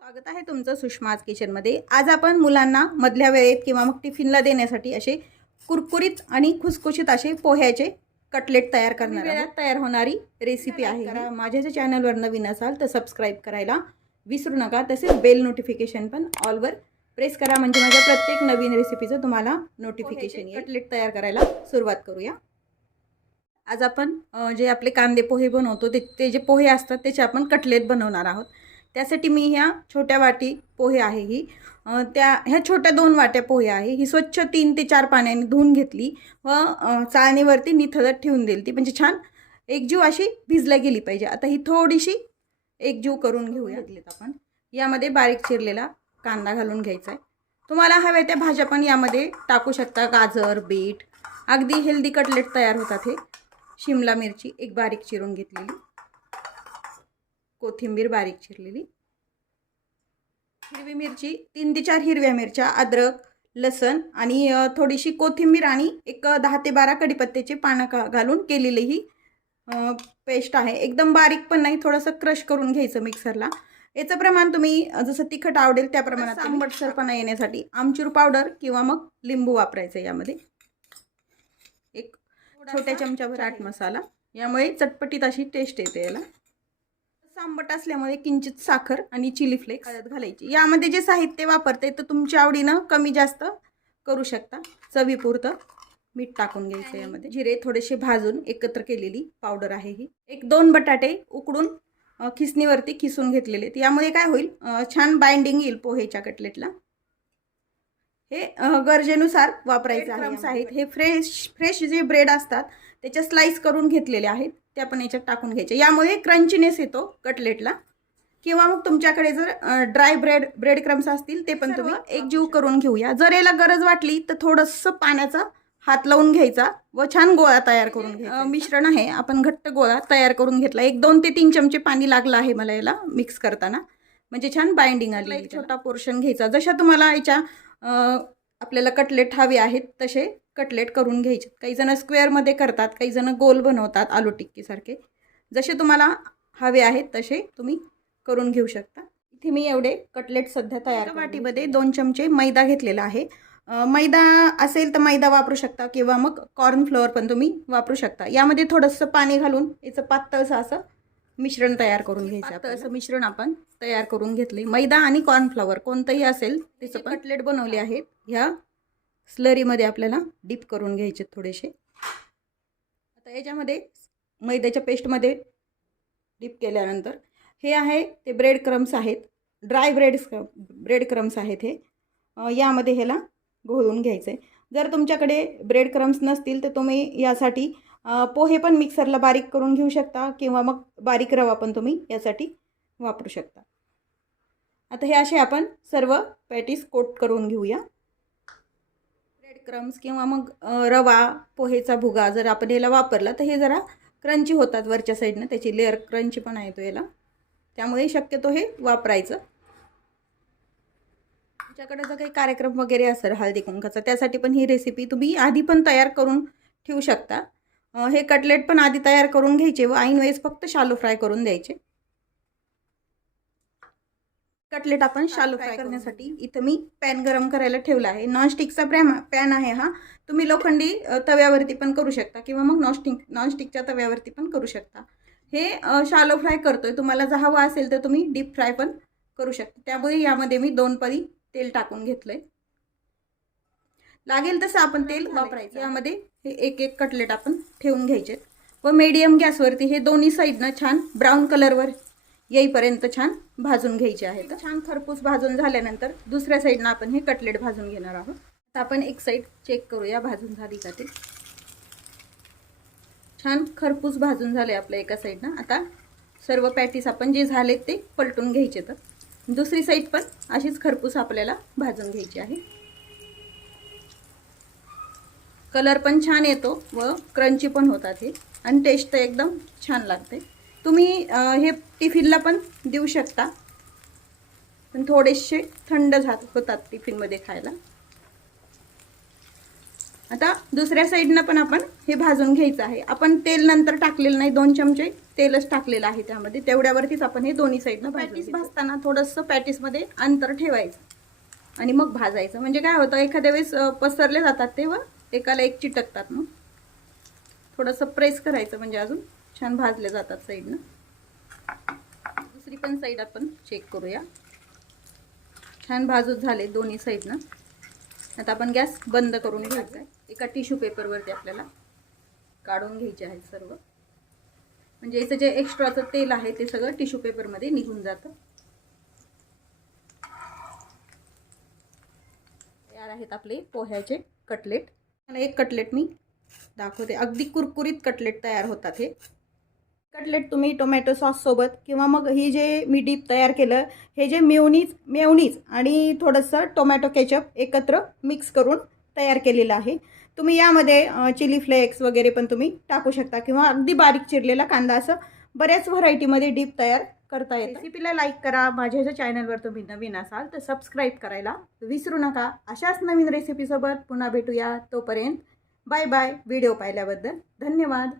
स्वागत आहे तुमचं सुषमाज किचनमध्ये। आज आपण मुलांना मधल्या वेळेत किंवा मग टिफिनला देण्यासाठी असे कुरकुरीत आणि खुसखुशीत असे पोह्याचे कटलेट तयार करणार आहोत। तयार होणारी रेसिपी आहे। माझ्या जर चॅनलवर नवीन असाल तर सबस्क्राइब करायला विसरू नका। तसेच बेल नोटिफिकेशन पण ऑलवर प्रेस करा, म्हणजे माझ्या प्रत्येक नवीन रेसिपीचं तुम्हाला नोटिफिकेशन येईल। कटलेट तयार करायला सुरुवात करूया। आज आपण जे आपले कांदे पोहे बनवतो ते जे पोहे असतात त्याचे आपण कटलेट बनवणार आहोत। त्यासाठी मी ह्या छोट्या वाटी पोहे आहे ही ह्या छोट्या 2 वाट्या पोहे आहे ही स्वच्छ 3 ते 4 पाण्याने धुवून घेतली व चाळणीवरती निथळत ठेवून दिली ती, म्हणजे छान एकजीव अशी भिजला गेली पाहिजे। आता ही थोडीशी एकजीव करून घेऊया। आपण यामध्ये बारीक चिरलेला कांदा घालून घ्यायचा आहे। तुम्हाला हव्या त्या भाज्या पण यामध्ये टाकू शकता, गाजर, बीट, अगदी हेल्दी कटलेट तयार होतात हे। शिमला मिरची एक बारीक चिरून घेतलेली, कोथिंबीर बारीक चिरलेली, हिरवी मिरची 3 ते 4 हिरव्या मिरच्या, अद्रक, लसण आणि थोडीशी कोथिंबीर आणि एक 10 ते 12 कढीपत्त्याचे पानं घालून केलेली ही पेस्ट आहे। एकदम बारीक पण नाही, थोडंसं क्रश करून घ्यायचं मिक्सरला। याचं प्रमाण तुम्ही जसं तिखट आवडेल त्या प्रमाणात, आंबटसरपणा येण्यासाठी आमचूर पावडर किंवा मग लिंबू वापरायचं यामध्ये। एक छोट्या चमचाभर चाट मसाला, यामुळे चटपटीत अशी टेस्ट येते याला। आंबट असल्यामुळे किंचित साखर आणि चिली फ्लेक्स घालायची। यामध्ये जे साहित्य वापरते तर तुमच्या आवडीनं कमी जास्त करू शकता। चवीपुरतं मीठ टाकून घ्यायचं यामध्ये। जिरे थोडेसे भाजून एकत्र केलेली पावडर आहे ही। 1-2 बटाटे उकडून खिसणीवरती खिसून घेतलेले, यामुळे काय होईल, छान बाइंडिंग येईल पोहेच्या कटलेटला। हे गरजेनुसार वापरायचं आहे। हे फ्रेश जे ब्रेड असतात त्याच्या स्लाइस करून घेतलेले आहेत, ते आपण याच्यात टाकून घ्यायचे। यामुळे क्रंचीनेस येतो कटलेटला। किंवा मग तुमच्याकडे जर ड्राय ब्रेड क्रम्स असतील ते पण तुम्ही एकजीव करून घेऊया। जर याला गरज वाटली तर थोडंसं पाण्याचा हात लावून घ्यायचा व छान गोळा तयार करून घ्यायचा। मिश्रण आहे आपण घट्ट गोळा तयार करून घेतला। 1-2 ते 3 चमचे पाणी लागलं आहे मला याला मिक्स करताना, म्हणजे छान बाइंडिंग आली। एक छोटा पोर्शन घ्यायचा, जशा तुम्हाला याच्या आपल्याला कटलेट हवे आहेत तसे कटलेट करून घ्यायचे। काही जण स्क्वेअरमध्ये करतात, काही जण गोल बनवतात आलू टिक्कीसारखे। जसे तुम्हाला हवे आहेत तसे तुम्ही करून घेऊ शकता। इथे मी एवढे कटलेट सध्या तयार वाटीमध्ये 2 चमचे मैदा घेतलेला आहे। मैदा असेल तर मैदा वापरू शकता किंवा मग कॉर्न फ्लोअर पण तुम्ही वापरू शकता। यामध्ये थोडंसं पाणी घालून याचं पातळसं असं मिश्रण तयार करून घ्यायचं। पातळसं मिश्रण आपण तयार करून घेतले। मैदा आणि कॉर्न फ्लोअर कोणतंही असेल त्याचं कटलेट बनवले आहेत। ह्या स्लरीमध्ये आपल्याला डीप करून घ्यायचे थोडेसे। आता याच्यामध्ये मैद्याच्या पेस्टमध्ये डीप केल्यानंतर हे आहे ते ब्रेड क्रम्स आहेत, ड्राय ब्रेड क्रम्स आहेत हे। यामध्ये ह्याला घोळून घ्यायचं आहे। जर तुमच्याकडे ब्रेड क्रम्स नसतील तर तुम्ही यासाठी पोहे पण मिक्सरला बारीक करून घेऊ शकता किंवा मग बारीक रवा पण तुम्ही यासाठी वापरू शकता। आता हे असे आपण सर्व पॅटीस कोट करून घेऊया। ब्रेड क्रम्स किंवा मग रवा, पोहेचा भुगा जर आपण याला वापरला तर हे जरा क्रंची होतात वरच्या साईडनं, त्याची लेअर क्रंची पण येतो याला, त्यामुळे शक्यतो हे वापरायचं। तुमच्याकडे जर काही कार्यक्रम वगैरे असेल हळदी कुंकाचा, त्यासाठी पण ही रेसिपी तुम्ही आधी पण तयार करून ठेवू शकता। हे कटलेट पण आधी तयार करून घ्यायचे व ऐन वेळेस फक्त शालो फ्राय करून द्यायचे। कटलेट आपण शालो फ्राय करण्यासाठी इथं मी पॅन गरम करायला ठेवला आहे। नॉनस्टिकचा पॅन आहे हा। तुम्ही लोखंडी तव्यावरती पण करू शकता किंवा मग नॉनस्टिकच्या तव्यावरती पण करू शकता। हे शालो फ्राय करतोय, तुम्हाला जर हवा असेल तर तुम्ही डीप फ्राय पण करू शकता। त्यामुळे यामध्ये मी 2 पळी तेल टाकून घेतलंय। लागेल तसं आपण तेल वापरायचं। यामध्ये हे एक कटलेट आपण ठेवून घ्यायचे व मीडियम गॅसवरती हे दोन्ही साईडनं छान ब्राऊन कलरवर येईपर्यंत छान भाजून घ्यायचे आहेत। छान खरपूस भाजून झाल्यानंतर दुसऱ्या साईडनं आपण हे कटलेट भाजून घेणार आहोत। आता आपण एक साईड चेक करूया भाजून झाली का ते। छान खरपूस भाजून झाले आपल्या एका साईडनं। आता सर्व पॅटीस आपण जे झाले ते पलटून घ्यायचे, तर दुसरी साईड पण अशीच खरपूस आपल्याला भाजून घ्यायची आहे। कलर पण छान येतो व क्रंची पण होतात हे, आणि टेस्ट तर एकदम छान लागते। तुम्ही हे टिफिनला पण देऊ शकता, पण थोडेसे थंड होतात टिफिनमध्ये खायला। आता दुसऱ्या साईडनं पण आपण हे भाजून घ्यायचं आहे। आपण तेल नंतर टाकलेलं नाही, 2 चमचे तेलच टाकलेलं आहे त्यामध्ये, तेवढ्यावरतीच आपण हे दोन्ही साईडनं पॅटीस भाजताना थोडंसं पॅटीसमध्ये अंतर ठेवायचं आणि मग भाजायचं. म्हणजे काय होतं, एखाद्या वेळेस पसरले जातात तेव्हा एकाला एक चिटकतात. मग थोडंसं प्रेस करायचं म्हणजे अजून छान भाजले जातात साईडनं. दुसरी पण साईड आपण चेक करूया. छान भाजून झाले दोन्ही साईडनं. आता आपण गॅस बंद करून घ्यायचा आहे. एका टिश्यू पेपरवरती आपल्याला काढून घ्यायचे आहेत सर्व, म्हणजे याचं जे एक्स्ट्राचं तेल आहे ते सगळं टिश्यू पेपरमध्ये निघून जातं. तयार आहेत आपले पोह्याचे कटलेट. मला एक कटलेट मी दाखवते. अगदी कुरकुरीत कटलेट तयार होतात. हे कटलेट तुम्ही टोमॅटो सॉस सोबत किंवा मग ही जे मी डीप तयार केलं, हे जे मेयोनीज आणि थोडंसं टोमॅटो केचप एकत्र मिक्स करून तयार केलेलं आहे. तुम्ही यामध्ये चिली फ्लेक्स वगैरे पण तुम्ही टाकू शकता किंवा अगदी बारीक चिरलेला कांदा, असं बऱ्याच व्हरायटीमध्ये डीप तयार करता येतं. रेसिपीला लाईक करा. माझ्या ह्या चॅनलवर तुम्ही नवीन असाल तर सबस्क्राईब करायला विसरू नका. अशाच नवीन रेसिपीसोबत पुन्हा भेटूया. तोपर्यंत बाय बाय. व्हिडिओ पाहिल्याबद्दल धन्यवाद.